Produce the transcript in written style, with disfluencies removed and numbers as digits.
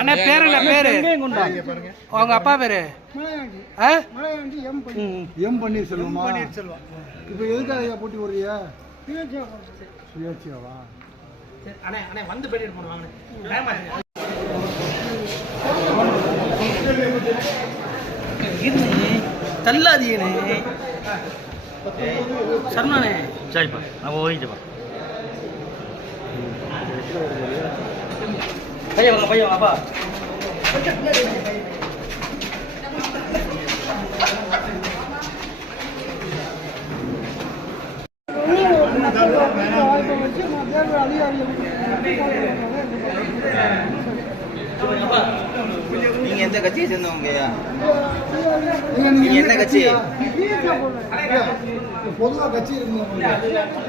அண்ணா பேரு இல்ல பேரு உங்க அப்பா பேரு எம் பன்னீர்செல்வமா? இப்ப எதுக்காக போட்டி போடுறியா? சுயேட்சையாவா? வந்து போயிட்டு போடுவாங்க. தள்ளாதீனே சரணானே. சரிப்பா நான் ஓடிட்டுப்பா. பையன் வாங்க பையன் வாப்பா. நீங்க எந்த கட்சியை சேர்ந்தவங்க? நீங்க என்ன கட்சி? பொதுவா கட்சி இருக்கு.